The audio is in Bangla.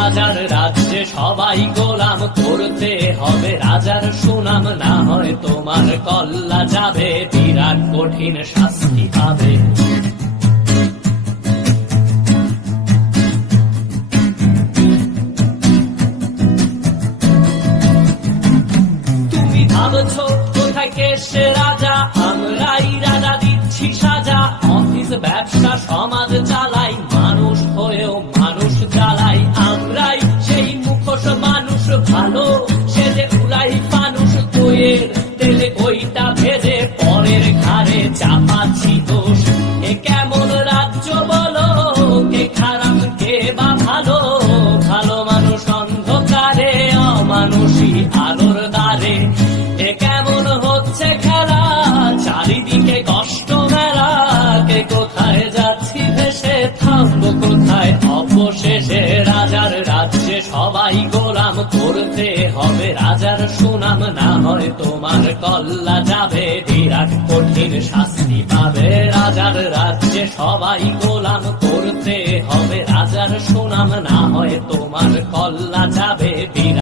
রাজার রাজ্যে সবাই গোলাম করতে হবে রাজার সুনাম, না হয় তোমার কল্লা যাবে, বিরাট কঠিন শাস্তি পাবে। তুমি ভাবছো কোথায় কে সে রাজা, আমরাই রাজা দিচ্ছি সাজা। অফিস ব্যবসা সমাজ চালাই, মানুষ হয়েও মানুষ জ্বালাই। আমরাই সেই মুখোশ মানুষ ভালো, সে যে উড়াই মানুষ বইয়ের তেলে বইটা ভেজে পরের ঘাড়ে চাপাচ্ছি দোষ। এ কেমন রাজ্য বলো, কে খারাপ কে বা ভালো? ভালো মানুষ অন্ধকারে, অমানুষী আলোর দ্বারে। এ কেমন হচ্ছে খেলা, চারিদিকে কষ্ট মেলা। কে কোথায় যাচ্ছি ভেসে, থামবো কোথায় অবশেষে? রাজার রাজ্যে সবাই গোলাম করতে হবে রাজার সুনাম, না হয় তোমার কল্লা যাবে, বিরাট কঠিন শাস্তি পাবে। রাজার রাজ্যে সবাই গোলাম করতে হবে রাজার সুনাম, না হয় তোমার কল্লা যাবে।